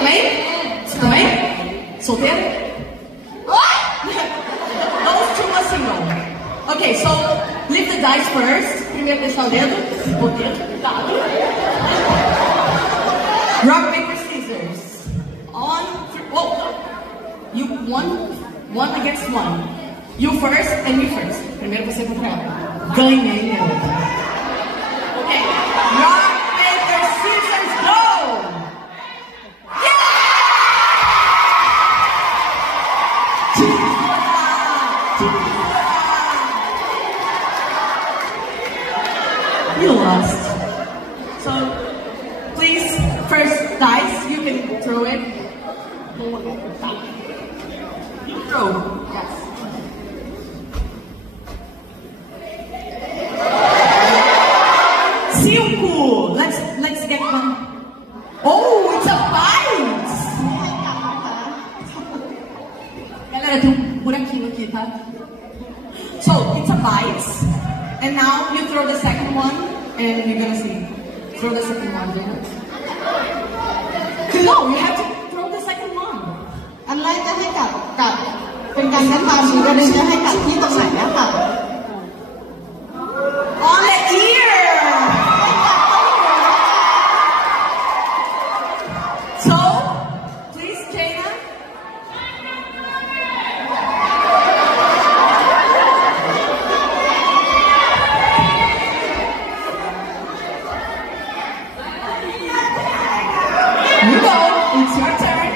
Também? Você também? Solteiro? Those two are single. Okay, so lift the dice first. Primeiro deixar o dedo. O dedo. Tá. Rock, paper, scissors. On. Oh, you one against one. You first and me first. Primeiro você contra ela. Ganhei ela. Okay. Rock, paper, scissors, go! You lost. So, please, first dice, you can throw it. Throw. Yes. Cinco. Let's get one. Oh, it's a fight. Galera, tem buraquinho aqui, tá? So, it's a bite. And now you throw the second one, and you're gonna see. Throw the second one, yeah? No, you have to throw the second one. อันแรกจะให้กัดเป็นการแนะนำอีกอันหนึงจะให้กัดที่ตรงไหนนะคะ On the ear! So, please, Jana. You go. It's your turn.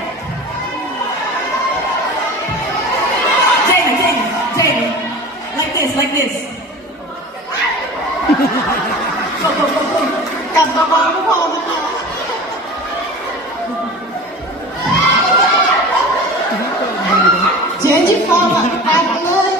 Jamie. Like this. Go. กัดเบาๆก็พอนะคะ Change it forward กัดเลย